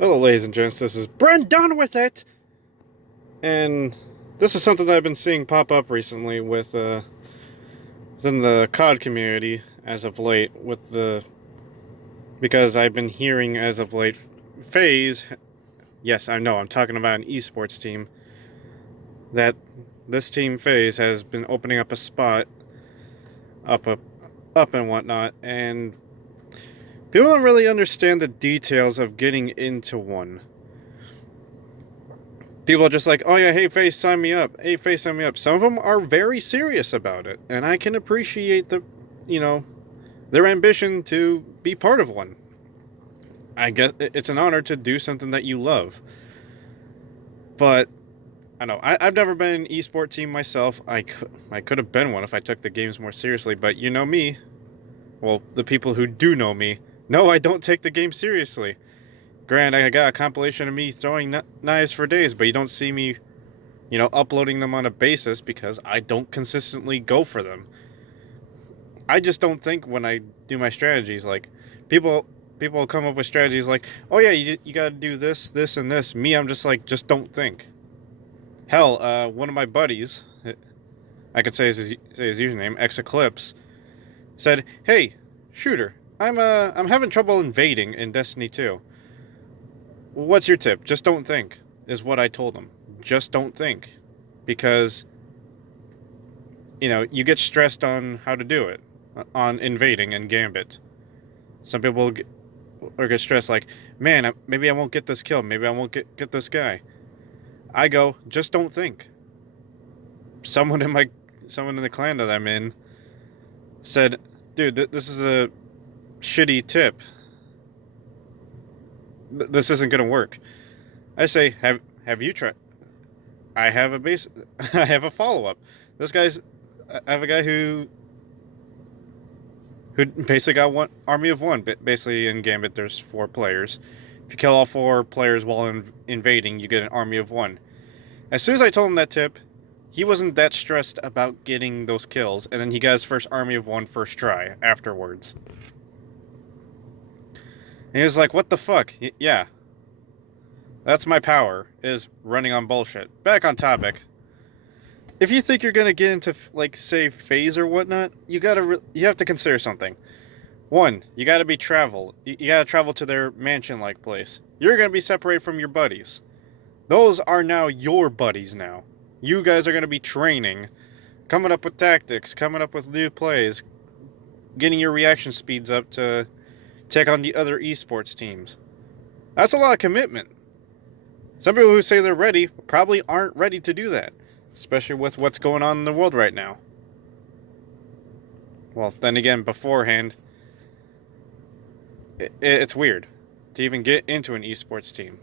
Hello, ladies and gents. This is BRENDONE with it, and this is something that I've been seeing pop up recently within the COD community as of late. Because I've been hearing as of late, FaZe. Yes, I know I'm talking about an esports team. That this team FaZe has been opening up a spot up up up and whatnot, and people don't really understand the details of getting into one. People are just like, oh yeah, hey Face, sign me up. Hey Face, sign me up. Some of them are very serious about it, and I can appreciate you know, their ambition to be part of one. I guess it's an honor to do something that you love. But I know I've never been an esport team myself. I could have been one if I took the games more seriously. But you know me. Well, the people who do know me know I don't take the game seriously. Granted, I got a compilation of me throwing knives for days, but you don't see me, uploading them on a basis because I don't consistently go for them. I just don't think when I do my strategies, like people people come up with strategies like, oh yeah, you got to do this, this, and this. Me, I'm just like, just don't think. Hell, one of my buddies, I could say his username, X Eclipse, said, "Hey, shooter, I'm having trouble invading in Destiny 2. What's your tip? Just don't think," is what I told him. Just don't think. Because, you get stressed on how to do it, on invading and Gambit. Some people get stressed like, man, maybe I won't get this kill. Maybe I won't get this guy. I go, just don't think. Someone in the clan that I'm in said, dude, this is a shitty tip. This isn't gonna work. I say, have you tried? I have a base. I have a follow up. I have a guy who basically got one army of one. Basically, in Gambit, there's 4 players. If you kill all 4 players while invading, you get an army of one. As soon as I told him that tip, he wasn't that stressed about getting those kills, and then he got his first army of one first try afterwards. And he was like, "What the fuck? Yeah, that's my power, is running on bullshit." Back on topic. If you think you're gonna get into like say FaZe or whatnot, you have to consider something. One, you gotta be travel. You gotta travel to their mansion-like place. You're gonna be separated from your buddies. Those are now your buddies now. You guys are gonna be training, coming up with tactics, coming up with new plays, getting your reaction speeds up to take on the other esports teams. That's a lot of commitment. Some people who say they're ready probably aren't ready to do that, especially with what's going on in the world right now. Well, then again, beforehand, it's weird to even get into an esports team,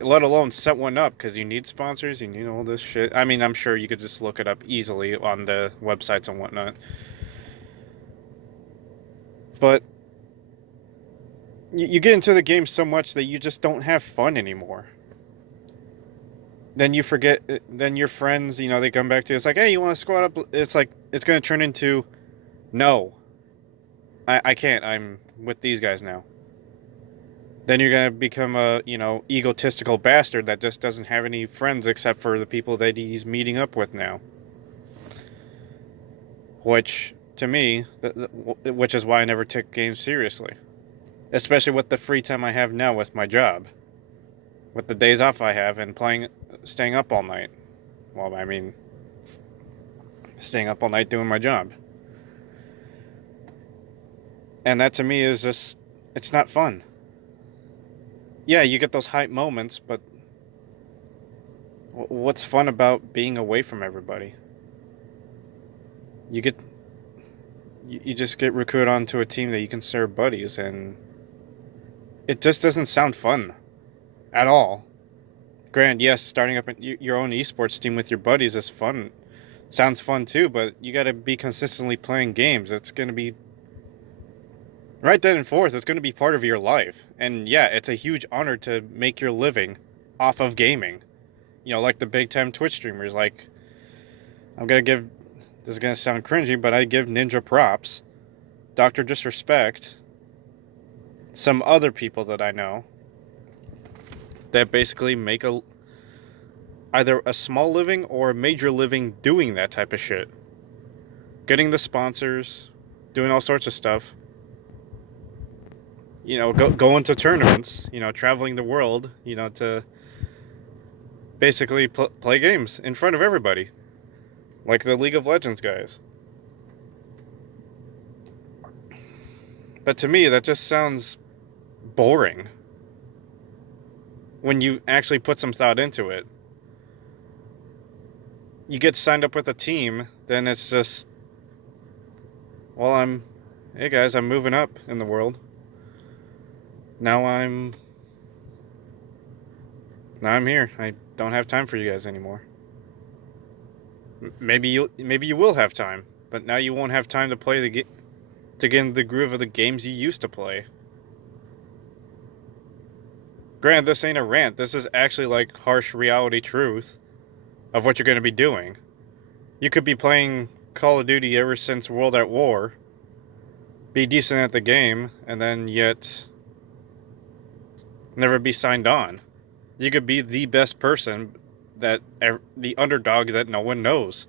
let alone set one up, because you need sponsors, you need all this shit. I mean, I'm sure you could just look it up easily on the websites and whatnot. But you get into the game so much that you just don't have fun anymore. Then you forget, then your friends, they come back to you. It's like, hey, you want to squad up? It's like, it's going to turn into, no, I can't. I'm with these guys now. Then you're going to become a, egotistical bastard that just doesn't have any friends except for the people that he's meeting up with now. Which, to me, which is why I never took games seriously. Especially with the free time I have now with my job. With the days off I have and staying up all night. Well, I mean, staying up all night doing my job. And that to me is just, it's not fun. Yeah, you get those hype moments, but what's fun about being away from everybody? You just get recruited onto a team that you consider buddies, and it just doesn't sound fun at all. Granted, yes, starting up your own esports team with your buddies is fun. Sounds fun too, but you got to be consistently playing games. It's going to be right then and forth. It's going to be part of your life. And yeah, it's a huge honor to make your living off of gaming. Like the big time Twitch streamers. Like, this is going to sound cringy, but I give Ninja props, Dr. Disrespect, some other people that I know. that basically make either a small living or a major living doing that type of shit. Getting the sponsors, doing all sorts of stuff. You know, going to tournaments, you know, traveling the world, you know, to basically play games in front of everybody. Like the League of Legends guys. But to me, that just sounds boring. When you actually put some thought into it. You get signed up with a team, then it's just, well, hey guys, I'm moving up in the world. Now I'm here. I don't have time for you guys anymore. Maybe you will have time, but now you won't have time to play to get in the groove of the games you used to play. Granted, this ain't a rant. This is actually like harsh reality truth of what you're going to be doing. You could be playing Call of Duty ever since World at War, be decent at the game, and then yet never be signed on. You could be the best person, the underdog that no one knows.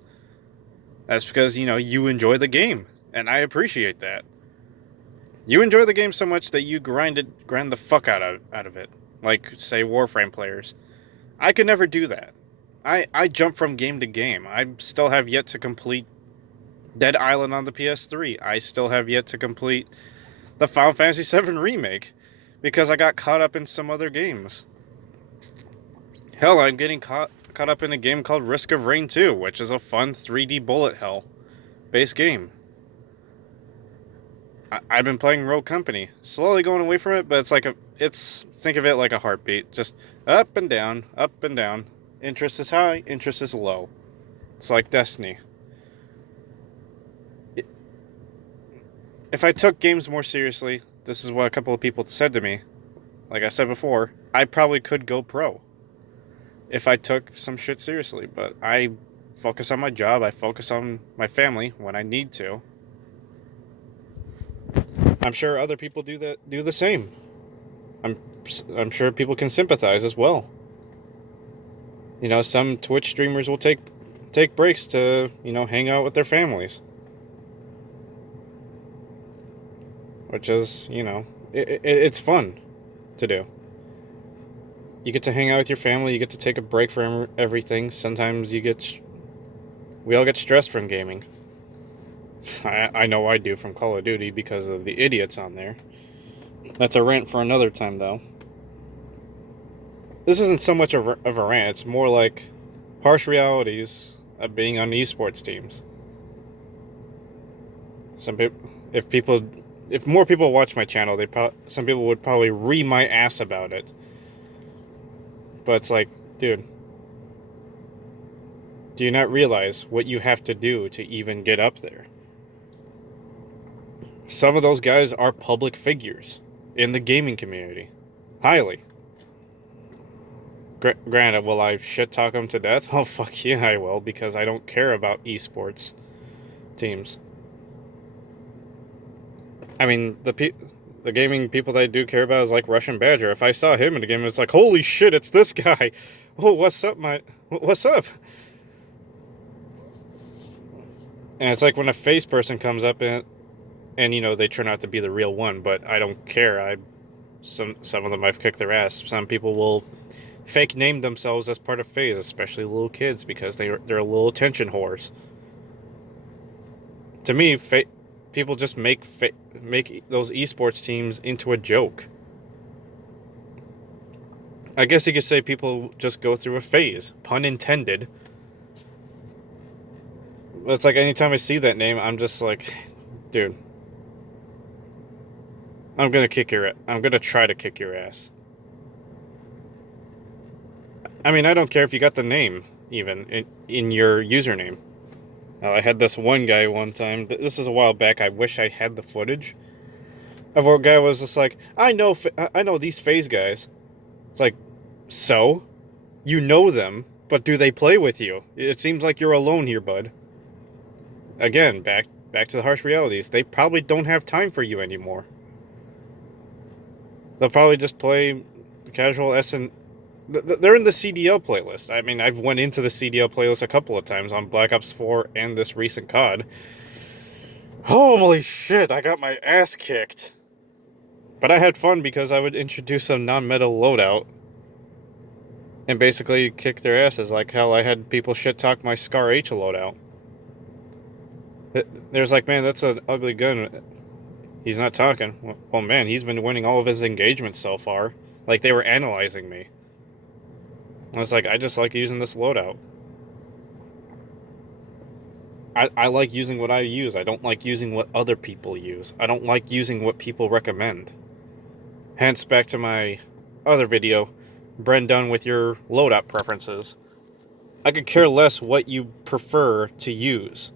That's because, you know, you enjoy the game, and I appreciate that. You enjoy the game so much that you grind the fuck out of it. Like, say, Warframe players. I could never do that. I jump from game to game. I still have yet to complete Dead Island on the PS3. I still have yet to complete the Final Fantasy VII Remake because I got caught up in some other games. Hell, I'm getting caught up in a game called Risk of Rain 2, which is a fun 3D bullet hell based game. I've been playing Rogue Company, slowly going away from it, but think of it like a heartbeat, just up and down, up and down. Interest is high, interest is low. It's like Destiny. If I took games more seriously, this is what a couple of people said to me. Like I said before, I probably could go pro if I took some shit seriously. But I focus on my job, I focus on my family when I need to. I'm sure other people do the same. I'm sure people can sympathize as well. You know, some Twitch streamers will take breaks to, you know, hang out with their families. Which is, you know, it's fun to do. You get to hang out with your family, you get to take a break from everything. Sometimes we all get stressed from gaming. I know I do from Call of Duty because of the idiots on there. That's a rant for another time, though. This isn't so much of a rant, it's more like harsh realities of being on esports teams. If more people watch my channel, some people would probably my ass about it. But it's like, dude, do you not realize what you have to do to even get up there? Some of those guys are public figures in the gaming community. Highly. Granted, will I shit talk them to death? Oh, fuck yeah, I will, because I don't care about esports teams. I mean, the gaming people that I do care about is like Russian Badger. If I saw him in the game, it's like, holy shit, it's this guy. Oh, what's up, what's up? And it's like when a face person comes up and you know, they turn out to be the real one, but I don't care. Some of them I've kicked their ass. Some people will fake name themselves as part of FaZe, especially little kids, because they're little attention whores. To me, people just make those esports teams into a joke. I guess you could say people just go through a phase, pun intended. It's like anytime I see that name, I'm just like, dude, I'm gonna try to kick your ass. I mean, I don't care if you got the name, even, in your username. I had this one guy one time, this is a while back, I wish I had the footage, of where a guy was just like, I know these FaZe guys. It's like, so? You know them, but do they play with you? It seems like you're alone here, bud. Again, back to the harsh realities. They probably don't have time for you anymore. They'll probably just play casual They're in the CDL playlist. I mean, I've went into the CDL playlist a couple of times on Black Ops 4 and this recent COD. Holy shit, I got my ass kicked. But I had fun because I would introduce a non-metal loadout and basically kick their asses. Like hell, I had people shit talk my Scar H loadout. There's like, man, that's an ugly gun. He's not talking. Well, man, he's been winning all of his engagements so far. Like, they were analyzing me. I was like, I just like using this loadout. I like using what I use. I don't like using what other people use. I don't like using what people recommend. Hence, back to my other video, BRENDONE with your loadout preferences. I could care less what you prefer to use.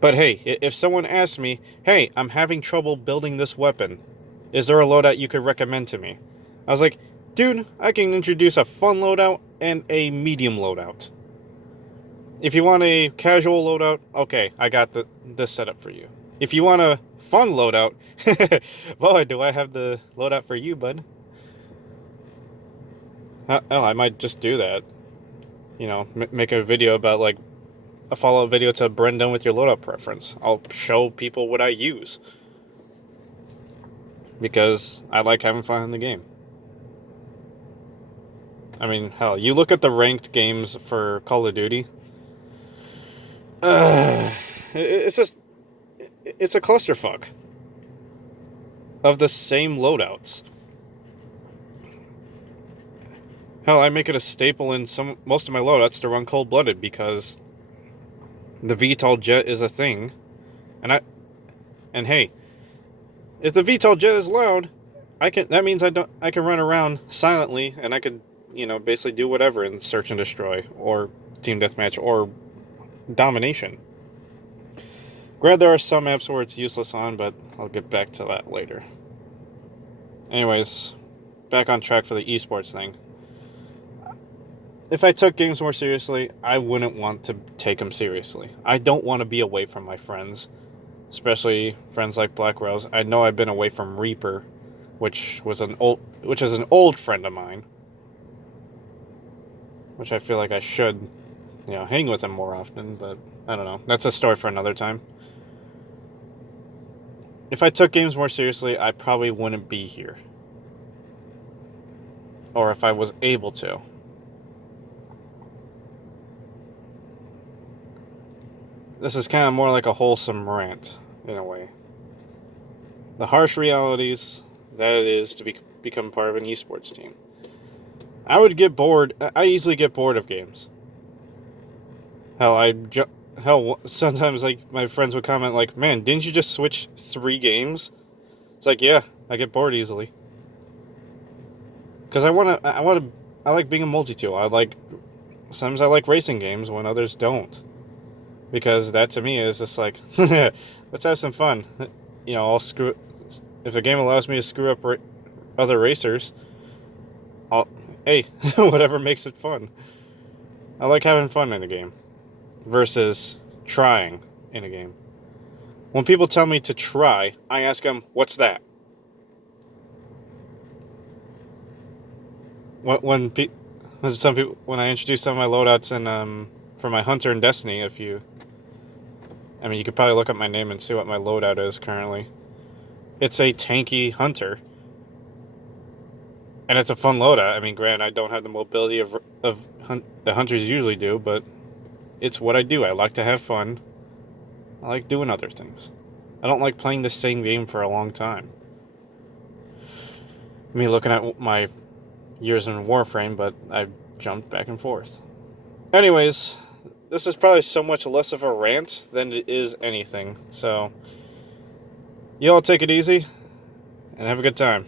But hey, if someone asks me, hey, I'm having trouble building this weapon, is there a loadout you could recommend to me? I was like, dude, I can introduce a fun loadout and a medium loadout. If you want a casual loadout, okay, I got this setup for you. If you want a fun loadout, boy, do I have the loadout for you, bud. Hell, I might just do that. You know, make a video about, like, a follow-up video to BRENDONE with your loadout preference. I'll show people what I use. Because I like having fun in the game. I mean, hell, you look at the ranked games for Call of Duty. It's just... It's a clusterfuck of the same loadouts. Hell, I make it a staple in most of my loadouts to run cold-blooded because the VTOL jet is a thing. And hey, if the VTOL jet is loud, that means I can run around silently and I could, you know, basically do whatever in search and destroy or team deathmatch or domination. Granted, there are some maps where it's useless on, but I'll get back to that later. Anyways, back on track for the esports thing. If I took games more seriously, I wouldn't want to take them seriously. I don't want to be away from my friends, especially friends like Black Rose. I know I've been away from Reaper, which is an old friend of mine, which I feel like I should, you know, hang with him more often, but I don't know. That's a story for another time. If I took games more seriously, I probably wouldn't be here. Or if I was able to. This is kind of more like a wholesome rant, in a way. The harsh realities that it is to become part of an esports team. I would get bored. I easily get bored of games. Hell, sometimes, like, my friends would comment, like, man, didn't you just switch 3 games? It's like, yeah, I get bored easily. Because I like being a multi-tool. Sometimes I like racing games when others don't. Because that, to me, is just like, let's have some fun. You know, if a game allows me to screw up other racers, hey, whatever makes it fun. I like having fun in a game. Versus trying in a game. When people tell me to try, I ask them, what's that? When I introduce some of my loadouts for my Hunter in Destiny, you could probably look up my name and see what my loadout is currently. It's a tanky Hunter. And it's a fun loadout. I mean, granted, I don't have the mobility of the Hunters usually do, but it's what I do. I like to have fun. I like doing other things. I don't like playing the same game for a long time. Me looking at my years in Warframe, but I've jumped back and forth. Anyways, this is probably so much less of a rant than it is anything. So, you all take it easy and have a good time.